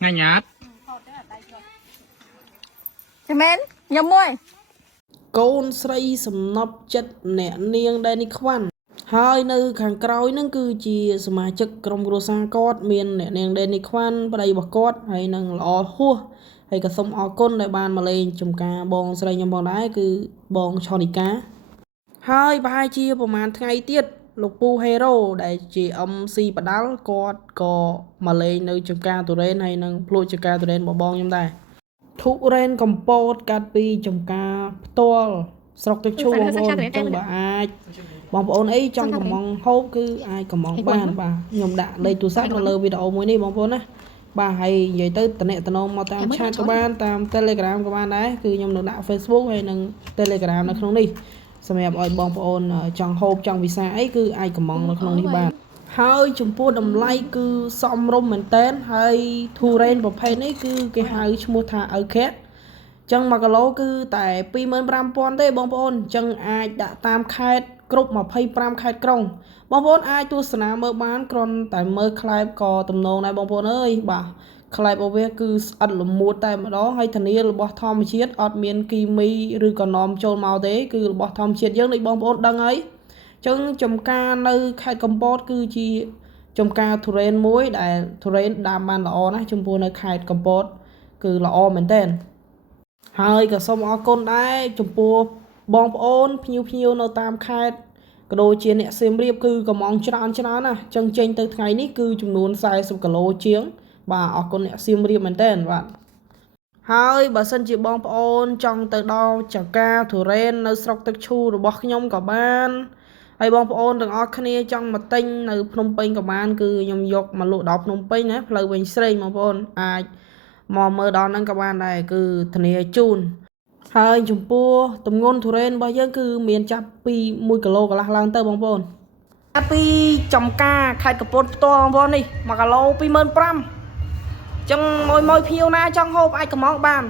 ngay nhát cho men nhầm môi កូនស្រីសំណប់ចិត្តអ្នកនាងដែលនេះខ្វាន់ហើយនៅខាងក្រោយនឹងគឺជាសមាជិកក្រុមគ្រួសារគាត់មានអ្នកនាងដែលនេះខ្វាន់ប្តីរបស់គាត់ហើយនឹងល្អហួសហើយក៏សូមអរគុណដែលបានមកលេងចំការបងស្រីខ្ញុំផងដែរគឺបងឆននីកាហើយប្រហែលជាប្រហែលថ្ងៃទៀតលោកពូហេរ៉ូដែលជា MC បដាល់គាត់ក៏មកលេងនៅចំការទុរេនហើយនឹងភ្លក់ចំការទុរេនបងខ្ញុំដែរ ធុរេនកំពតកាត់ពីចំការផ្ទាល់ស្រុកទឹកឈូបងប្អូនចឹងបើអាចបងប្អូនអីចង់កំងហូបគឺអាចកំងបានបាទខ្ញុំដាក់លេខទូរស័ព្ទនៅលើវីដេអូមួយនេះបងប្អូនណាបាទហើយនិយាយទៅតំណែងមកតាមឆាតក៏បានតាម Telegram ក៏បានដែរគឺខ្ញុំនឹងដាក់ Facebook ហើយនឹង Telegram នៅក្នុងនេះសម្រាប់ឲ្យបងប្អូនចង់ហូបចង់វិសាអីគឺអាចកំងនៅក្នុងនេះបានហើយចំពោះតម្លៃគឺសមរម្យមែនតែនហើយធូរ៉េនប្រភេទនេះគឺគេហៅឈ្មោះថាអៅខេតចឹង1គីឡូគឺតែ 25,000 ទេបងប្អូនចឹងអាចដាក់តាមខេត្តគ្រប់25ខេត្តក្រុងបងប្អូនអាចទស្សនាមើលបានគ្រាន់តែមើលខ្លែបក៏ទំនងដែរបងប្អូនអើយបាទខ្លែបរបស់វាគឺស្អិតល្មួតតែម្ដងហើយធានារបស់ធម្មជាតិអត់មានគីមីឬក៏នាំចូលមកទេគឺរបស់ធម្មជាតិយើងដូចបងប្អូនដឹងហើយចឹងចំការនៅខេត្តកំពតគឺជាចំការទុរេនមួយដែលទុរេនដាំបានល្អណាស់ចំពោះនៅខេត្តកំពតគឺល្អមែនតើហើយក៏សូមអរគុណដែរចំពោះបងប្អូនភ្ញៀវនៅតាមខេត្តក៏ដូចជាអ្នកសៀមរាបគឺកំងច្រើនណាចឹងចេញទៅថ្ងៃនេះគឺចំនួន40គីឡូជាងបាទអរគុណអ្នកសៀមរាបមែនតើបាទហើយបើសិនជាបងប្អូនចង់ទៅដល់ចង្ការទុរេននៅស្រុកទឹកឈូរបស់ខ្ញុំក៏បានហើយបងប្អូនទាំងអស់គ្នាចង់មកទិញនៅភ្នំពេញក៏បានគឺខ្ញុំយកមកលក់ដល់ភ្នំពេញណាផ្លូវវិញស្រេងបងប្អូនអាចមកមើលដល់ហ្នឹងក៏បានដែរគឺធានាជូនហើយចំពោះទម្ងន់ទុរេនរបស់យើងគឺមានចាប់ពី1គីឡូកន្លះឡើងទៅបងប្អូនចាប់ពីចំការខេត្តកំពតផ្ទាល់បងប្អូននេះ1គីឡូ 25,000 ចឹងមួយភៀវណាចង់ហូបអាចកំងបាន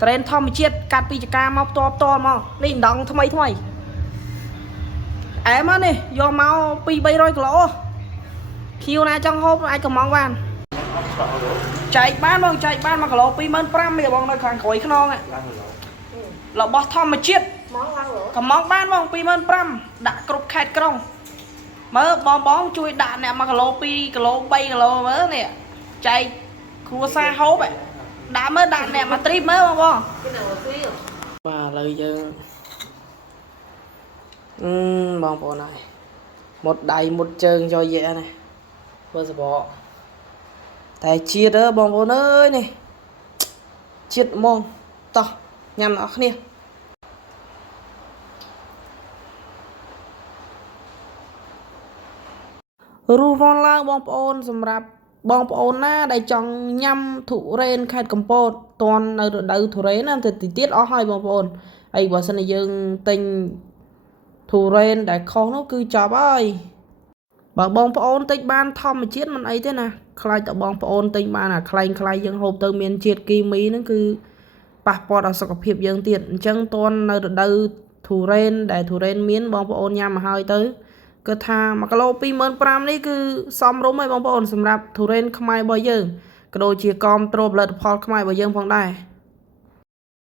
ទុរេនធម្មជាតិកាត់ពីចការមកផ្ទាល់មកនេះដងថ្មីអែមនេះយកមក200-300គីឡូភៀវណាចង់ហូបអាចកំងបានចែកបានបងចែកបាន1គីឡូ 25,000 មានបងនៅខាងក្រោយខ្នងរបស់ធម្មជាតិកំងបានបង 25,000 ដាក់គ្រប់ខេត្តក្រុងមើលបងជួយដាក់អ្នក1គីឡូ 2គីឡូ 3គីឡូមើលនេះចែកគ្រួសារហូបដាក់មើលដាក់អ្នកមកទ្រីបមើលបងបាទឥឡូវយើងបងប្អូនហើយមុតដៃមុតជើងយកយែនេះមើលសបកតែជាតិបងប្អូនអើយនេះជាតិហ្មងតោះញ៉ាំអ្នកគ្នារੂរនឡើងបងប្អូនសម្រាប់បងប្អូនណាដែលចង់ញ៉ាំទុរេនខេត្តកំពតតន់នៅរដូវទុរេនណាទៅទៀតអស់ហើយបងប្អូនហើយបើសិនជាយើងទិញទុរេនដែលខុសនោះគឺចប់ហើយបើបងប្អូនទិញបានធម្មជាតិមិនអីទេណាខ្លាចតែបងប្អូនទិញបានអាខ្លែងយើងហូបទៅមានជាតិគីមីហ្នឹងគឺប៉ះពាល់ដល់សុខភាពយើងទៀតអញ្ចឹងតន់នៅរដូវទុរេនដែលទុរេនមានបងប្អូនញ៉ាំមកហើយទៅគឺថា1គីឡូ 25,000 នេះគឺសមរម្យហើយបងប្អូនសម្រាប់ទុរេនខ្មែររបស់យើងក៏ដូចជាគាំទ្រផលិតផលខ្មែររបស់យើងផងដែរ